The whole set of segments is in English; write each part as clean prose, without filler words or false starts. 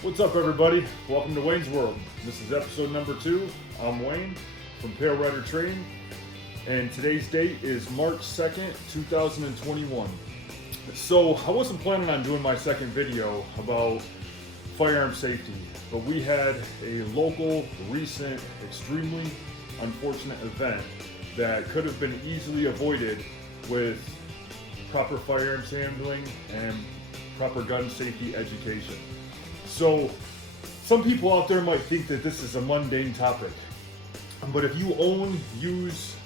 What's up, everybody? Welcome to Wayne's World. This is episode number 2. I'm Wayne from Pale Rider Training, and today's date is March 2nd, 2021. So I wasn't planning on doing my second video about firearm safety, but we had a local, recent, extremely unfortunate event that could have been easily avoided with proper firearms handling and proper gun safety education. So some people out there might think that this is a mundane topic, but if you own, use,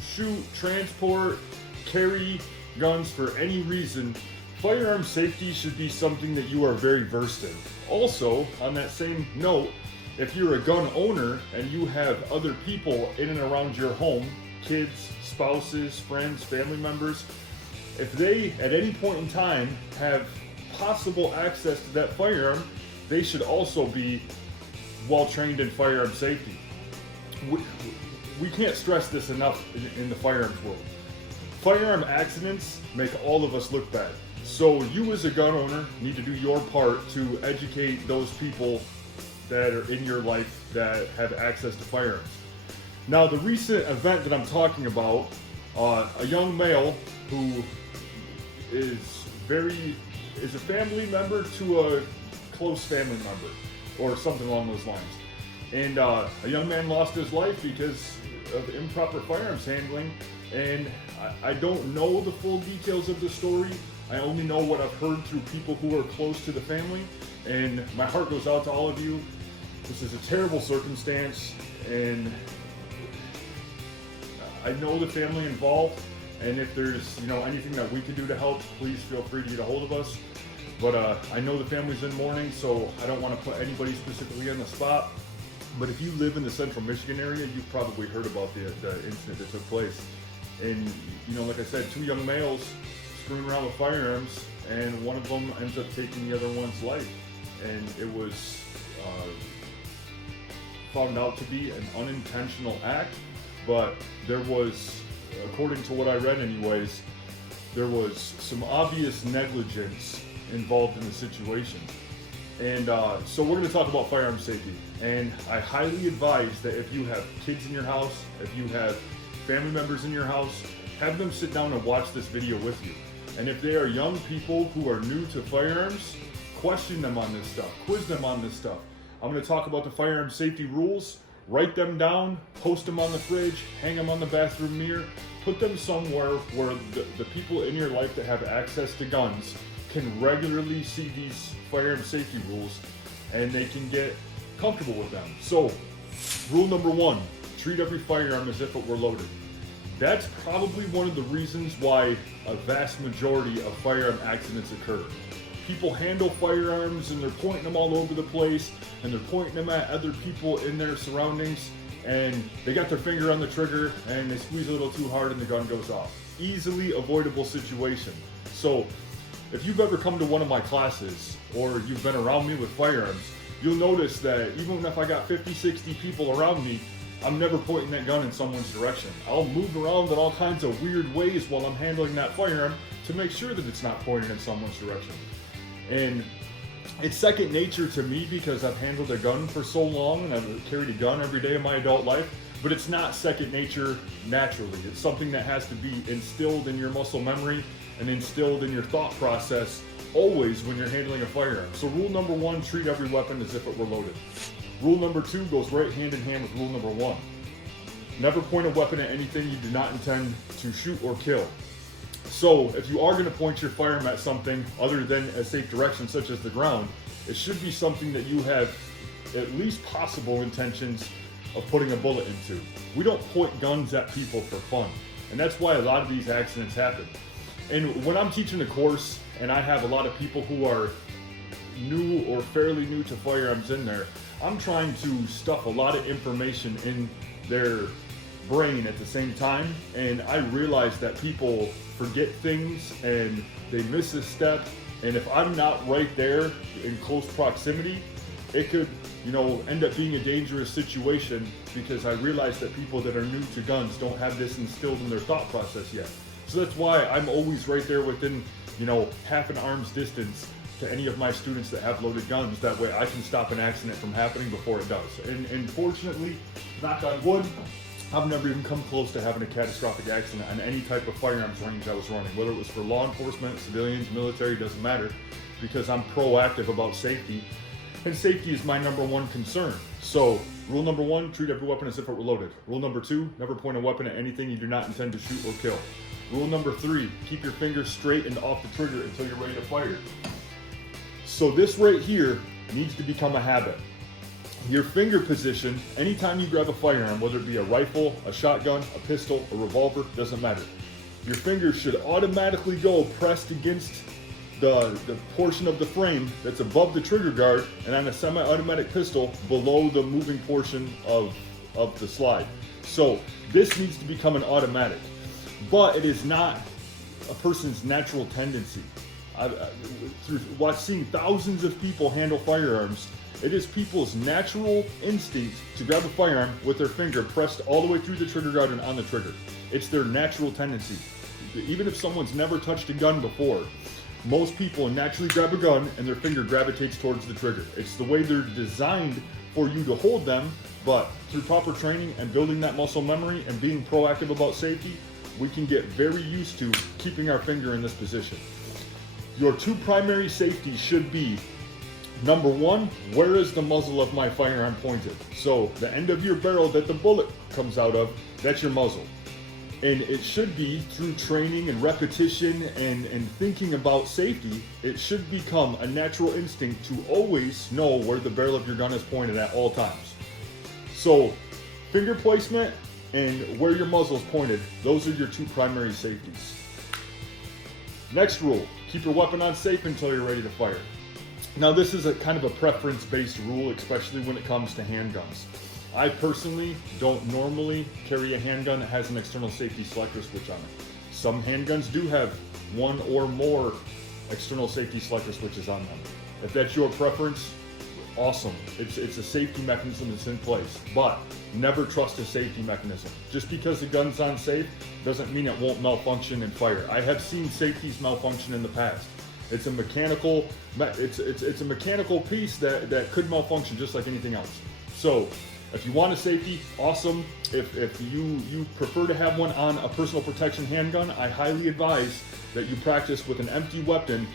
shoot, transport, carry guns for any reason, firearm safety should be something that you are very versed in. Also, on that same note, if you're a gun owner and you have other people in and around your home, kids, spouses, friends, family members, if they at any point in time have possible access to that firearm, they should also be well trained in firearm safety. We can't stress this enough in the firearms world. Firearm accidents make all of us look bad. So you as a gun owner need to do your part to educate those people that are in your life that have access to firearms. Now, the recent event that I'm talking about, a young male who is a family member to a close family member or something along those lines. And a young man lost his life because of improper firearms handling. And I don't know the full details of the story. I only know what I've heard through people who are close to the family. And my heart goes out to all of you. This is a terrible circumstance, and I know the family involved. And if there's anything that we can do to help, please feel free to get a hold of us. But I know the family's in mourning, so I don't want to put anybody specifically on the spot. But if you live in the central Michigan area, you've probably heard about the incident that took place. And like I said, 2 young males screwing around with firearms, and one of them ends up taking the other one's life. And it was found out to be an unintentional act, but there was, according to what I read anyways, there was some obvious negligence involved in the situation. And so we're going to talk about firearm safety. And I highly advise that if you have kids in your house, if you have family members in your house, have them sit down and watch this video with you. And if they are young people who are new to firearms, question them on this stuff, quiz them on this stuff. I'm going to talk about the firearm safety rules, write them down, post them on the fridge, hang them on the bathroom mirror, put them somewhere where the people in your life that have access to guns can regularly see these firearm safety rules and they can get comfortable with them. So, rule number 1, treat every firearm as if it were loaded. That's probably one of the reasons why a vast majority of firearm accidents occur. People handle firearms and they're pointing them all over the place and they're pointing them at other people in their surroundings, and they got their finger on the trigger and they squeeze a little too hard and the gun goes off. Easily avoidable situation. So if you've ever come to one of my classes or you've been around me with firearms, you'll notice that even if I got 50, 60 people around me, I'm never pointing that gun in someone's direction. I'll move around in all kinds of weird ways while I'm handling that firearm to make sure that it's not pointing in someone's direction. And it's second nature to me because I've handled a gun for so long and I've carried a gun every day of my adult life, but it's not second nature naturally. It's something that has to be instilled in your muscle memory and instilled in your thought process always when you're handling a firearm. So rule number 1, treat every weapon as if it were loaded. Rule number 2 goes right hand in hand with rule number 1. Never point a weapon at anything you do not intend to shoot or kill. So if you are going to point your firearm at something other than a safe direction such as the ground, it should be something that you have at least possible intentions of putting a bullet into. We don't point guns at people for fun, and that's why a lot of these accidents happen. And when I'm teaching a course and I have a lot of people who are new or fairly new to firearms in there, I'm trying to stuff a lot of information in their brain at the same time, and I realize that people forget things and they miss a step, and if I'm not right there in close proximity, it could end up being a dangerous situation because I realize that people that are new to guns don't have this instilled in their thought process yet. So that's why I'm always right there within half an arm's distance to any of my students that have loaded guns. That way I can stop an accident from happening before it does. And fortunately, knock on wood, I've never even come close to having a catastrophic accident on any type of firearms range I was running, whether it was for law enforcement, civilians, military, doesn't matter, because I'm proactive about safety, and safety is my number one concern. So rule number one, treat every weapon as if it were loaded. Rule number two, never point a weapon at anything you do not intend to shoot or kill. Rule number three, keep your fingers straight and off the trigger until you're ready to fire. So this right here needs to become a habit. Your finger position, anytime you grab a firearm, whether it be a rifle, a shotgun, a pistol, a revolver, doesn't matter. Your fingers should automatically go pressed against the portion of the frame that's above the trigger guard, and on a semi-automatic pistol below the moving portion of the slide. So this needs to become an automatic, but it is not a person's natural tendency. Through seeing thousands of people handle firearms, it is people's natural instinct to grab a firearm with their finger pressed all the way through the trigger guard and on the trigger. It's their natural tendency. Even if someone's never touched a gun before, most people naturally grab a gun and their finger gravitates towards the trigger. It's the way they're designed for you to hold them, but through proper training and building that muscle memory and being proactive about safety, we can get very used to keeping our finger in this position. Your two primary safeties should be, number one, where is the muzzle of my firearm pointed? So the end of your barrel that the bullet comes out of, that's your muzzle. And it should be through training and repetition and thinking about safety, it should become a natural instinct to always know where the barrel of your gun is pointed at all times. So finger placement and where your muzzle is pointed, those are your two primary safeties. Next rule, keep your weapon on safe until you're ready to fire. Now this is a kind of a preference-based rule, especially when it comes to handguns. I personally don't normally carry a handgun that has an external safety selector switch on it. Some handguns do have one or more external safety selector switches on them. If that's your preference, awesome. It's a safety mechanism that's in place, but never trust a safety mechanism. Just because the gun's on safe doesn't mean it won't malfunction and fire. I have seen safeties malfunction in the past. It's a mechanical piece that could malfunction just like anything else. So if you want a safety, awesome. If you prefer to have one on a personal protection handgun, I highly advise that you practice with an empty weapon,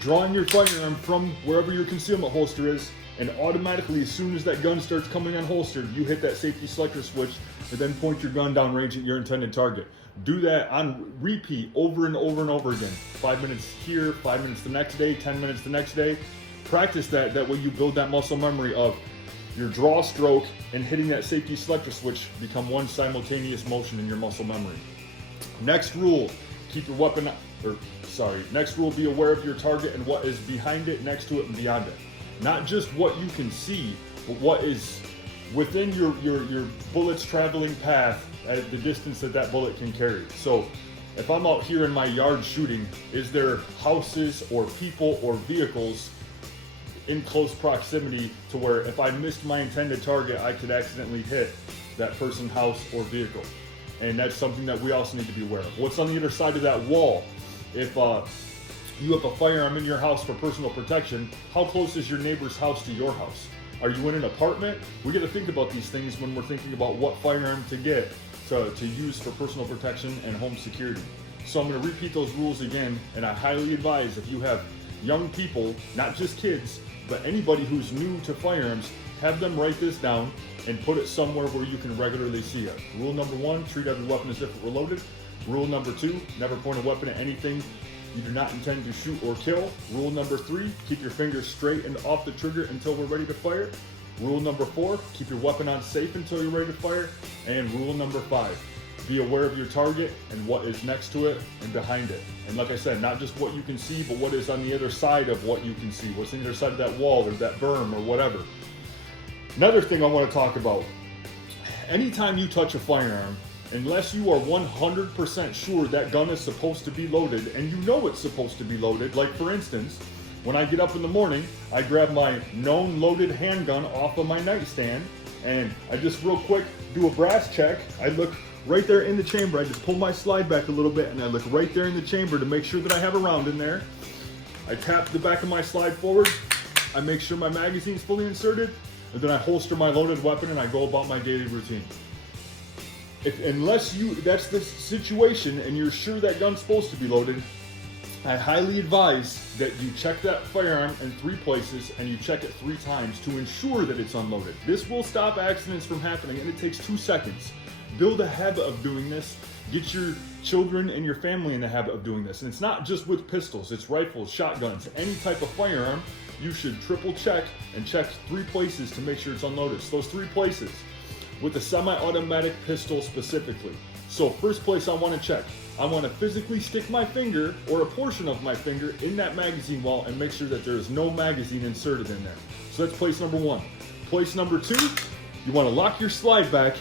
drawing your firearm from wherever your concealment holster is, and automatically, as soon as that gun starts coming unholstered, you hit that safety selector switch and then point your gun down range at your intended target. Do that on repeat over and over and over again. 5 minutes here, 5 minutes the next day, 10 minutes the next day. Practice that way you build that muscle memory of your draw stroke and hitting that safety selector switch become one simultaneous motion in your muscle memory. Next rule, next rule, be aware of your target and what is behind it, next to it, and beyond it. Not just what you can see, but what is within your bullet's traveling path at the distance that bullet can carry. So if I'm out here in my yard shooting, is there houses or people or vehicles in close proximity to where if I missed my intended target, I could accidentally hit that person, house, or vehicle? And that's something that we also need to be aware of. What's on the other side of that wall? If you have a firearm in your house for personal protection, how close is your neighbor's house to your house? Are you in an apartment? We got to think about these things when we're thinking about what firearm to get to use for personal protection and home security. So I'm going to repeat those rules again, and I highly advise if you have young people, not just kids, but anybody who's new to firearms, have them write this down and put it somewhere where you can regularly see it. Rule number one, treat every weapon as if it were loaded. Rule number two, never point a weapon at anything you do not intend to shoot or kill. Rule number three, keep your fingers straight and off the trigger until we're ready to fire. Rule number four, keep your weapon on safe until you're ready to fire. And rule number five, be aware of your target and what is next to it and behind it. And like I said, not just what you can see, but what is on the other side of what you can see. What's on the other side of that wall or that berm or whatever. Another thing I want to talk about, anytime you touch a firearm, unless you are 100% sure that gun is supposed to be loaded, and you know it's supposed to be loaded, like for instance, when I get up in the morning, I grab my known loaded handgun off of my nightstand, and I just real quick do a brass check. I look right there in the chamber. I just pull my slide back a little bit, and I look right there in the chamber to make sure that I have a round in there. I tap the back of my slide forward, I make sure my magazine's fully inserted, and then I holster my loaded weapon and I go about my daily routine. Unless that's the situation and you're sure that gun's supposed to be loaded, I highly advise that you check that firearm in 3 places and you check it 3 times to ensure that it's unloaded. This will stop accidents from happening, and it takes 2 seconds. Build a habit of doing this. Get your children and your family in the habit of doing this. And it's not just with pistols, it's rifles, shotguns, any type of firearm. You should triple check and check 3 places to make sure it's unloaded. So those 3 places with the semi-automatic pistol specifically. So first place I want to check, I want to physically stick my finger or a portion of my finger in that magazine wall and make sure that there is no magazine inserted in there. So that's place number 1. Place number 2, you want to lock your slide back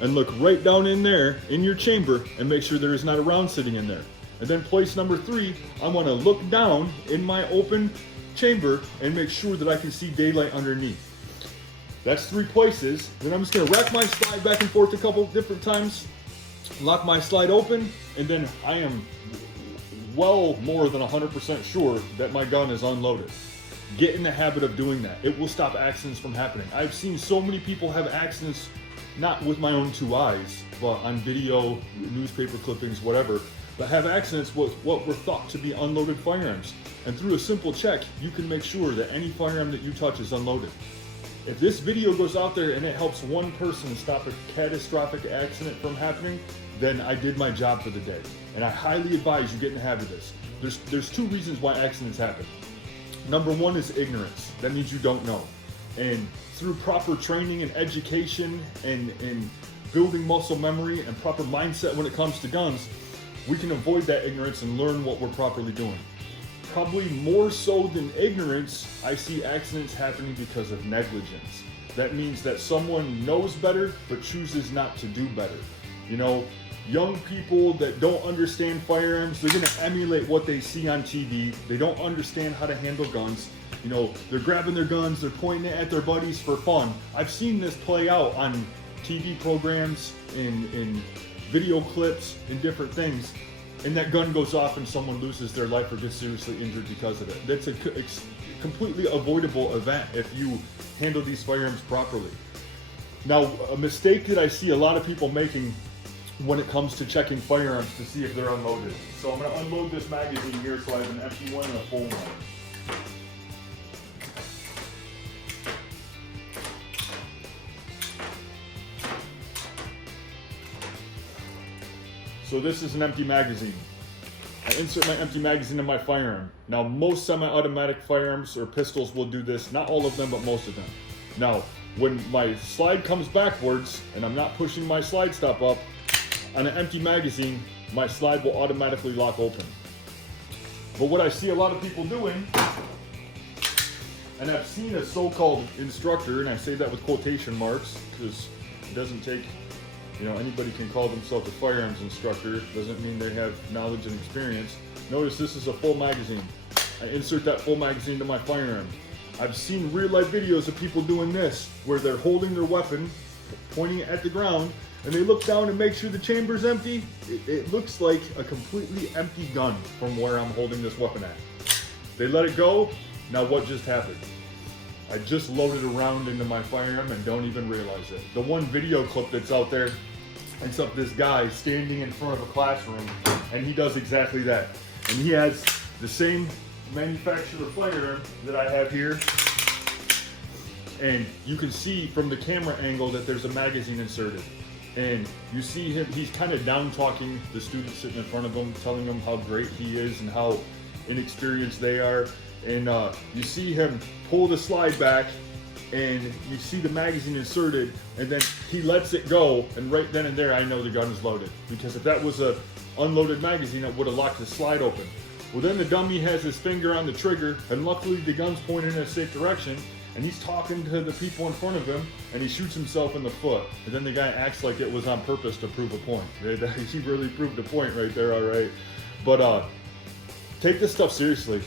and look right down in there in your chamber and make sure there is not a round sitting in there. And then place number 3, I want to look down in my open chamber and make sure that I can see daylight underneath. That's 3 places. Then I'm just going to rack my slide back and forth a couple different times, lock my slide open, and then I am well more than 100% sure that my gun is unloaded. Get in the habit of doing that. It will stop accidents from happening. I've seen so many people have accidents, not with my own 2 eyes, but on video, newspaper clippings, whatever, but have accidents with what were thought to be unloaded firearms. And through a simple check, you can make sure that any firearm that you touch is unloaded. If this video goes out there and it helps one person stop a catastrophic accident from happening, then I did my job for the day. And I highly advise you get in the habit of this. There's 2 reasons why accidents happen. Number 1 is ignorance. That means you don't know. And through proper training and education and building muscle memory and proper mindset when it comes to guns, we can avoid that ignorance and learn what we're properly doing. Probably more so than ignorance, I see accidents happening because of negligence. That means that someone knows better but chooses not to do better. You know, young people that don't understand firearms, they're going to emulate what they see on TV. They don't understand how to handle guns. You know, they're grabbing their guns, they're pointing it at their buddies for fun. I've seen this play out on TV programs, in video clips, and different things. And that gun goes off and someone loses their life or gets seriously injured because of it. That's a completely avoidable event if you handle these firearms properly. Now, a mistake that I see a lot of people making when it comes to checking firearms to see if they're unloaded. So I'm going to unload this magazine here so I have an empty one and a full one. So this is an empty magazine. I insert my empty magazine in my firearm. Now most semi-automatic firearms or pistols will do this, not all of them, but most of them. Now, when my slide comes backwards and I'm not pushing my slide stop up, on an empty magazine, my slide will automatically lock open. But what I see a lot of people doing, and I've seen a so-called instructor, and I say that with quotation marks because it doesn't take, you know, anybody can call themselves a firearms instructor. Doesn't mean they have knowledge and experience. Notice this is a full magazine. I insert that full magazine to my firearm. I've seen real life videos of people doing this, where they're holding their weapon, pointing it at the ground, and they look down and make sure the chamber's empty. It looks like a completely empty gun from where I'm holding this weapon at. They let it go. Now what just happened? I just loaded a round into my firearm and don't even realize it. The one video clip that's out there, it's of this guy standing in front of a classroom, and he does exactly that. And he has the same manufacturer firearm that I have here, and you can see from the camera angle that there's a magazine inserted. And you see him, he's kind of down talking the students sitting in front of him, telling them how great he is and how inexperienced they are. And you see him pull the slide back, and you see the magazine inserted, and then he lets it go, and right then and there I know the gun is loaded. Because if that was a unloaded magazine, it would have locked the slide open. Well, then the dummy has his finger on the trigger, and luckily the gun's pointed in a safe direction, and he's talking to the people in front of him, and he shoots himself in the foot. And then the guy acts like it was on purpose to prove a point. He really proved a point right there, all right? But take this stuff seriously.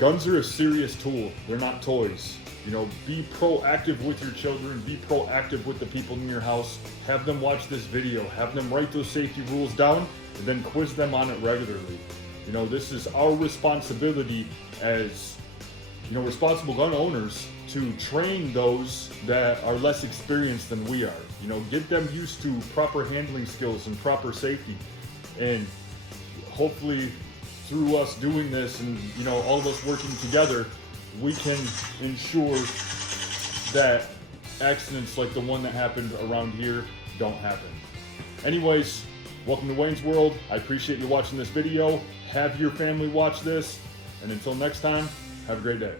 Guns are a serious tool. They're not toys. You know, be proactive with your children. Be proactive with the people in your house. Have them watch this video. Have them write those safety rules down, and then quiz them on it regularly. You know, this is our responsibility as, you know, responsible gun owners to train those that are less experienced than we are. You know, get them used to proper handling skills and proper safety. And hopefully through us doing this and, you know, all of us working together, we can ensure that accidents like the one that happened around here don't happen. Anyways, welcome to Wayne's World. I appreciate you watching this video. Have your family watch this. And until next time, have a great day.